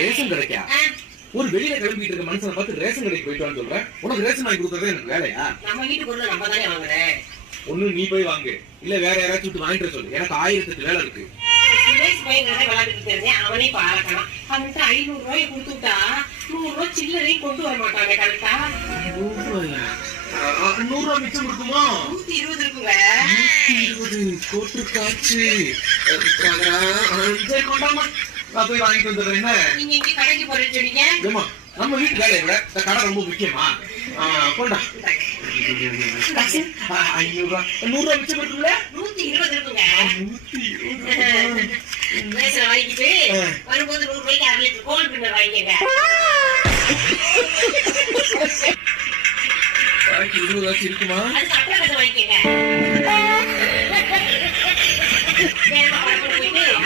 Ration கிடைக்கா? ஒரு வெளியில கிளம்பிட்டு இருக்க மனுஷனை பார்த்து ரேஷன் கடைக்கு போயிட்டு சொல்றேன். உனக்கு ரேஷன் வாங்கி கொடுக்கறது எனக்கு வேலையா? நம்ம வீட்டு பொருள் நம்ம தானே வாங்குறேன். ஒண்ணு நீ போய் வாங்கு, இல்ல வேற யாராச்சும் விட்டு வாங்கிட்டு சொல்லு. எனக்கு 1008 வேலை இருக்கு. அவனே பாராட்டலாம். அவன்கிட்ட 500 ரூபாய் கொடுத்துட்டா 100 ரூபாய் சில்லறையும் கொண்டு வர மாட்டாங்க. கரெக்டா? 100 ரூபாய் மிச்சம் இருக்குமா? 120 இருக்குங்க. 120 கோட்டு காட்சி. கொண்டாமா, நான் போய் வாங்கிட்டு வந்துடுறேன். என்ன நீங்க எங்க கடைக்கு போறேன்னு சொன்னீங்க? நம்ம வீட்டு வேலையை விட இந்த கடை ரொம்ப முக்கியமா? கொண்டா 500 ரூபாய். 100 ரூபாய் மிச்சம் இருக்குல்ல? 120 இருக்குங்க. 120 வாங்கிட்டு வரும்போது 100 ரூபாய்க்கு 1/2 லிட்டர் கோல் பின்னர் வாங்கிக்கங்க. 20 ரூபாய் இருக்குமா? அது அப்புறம் வாங்கிக்கங்க.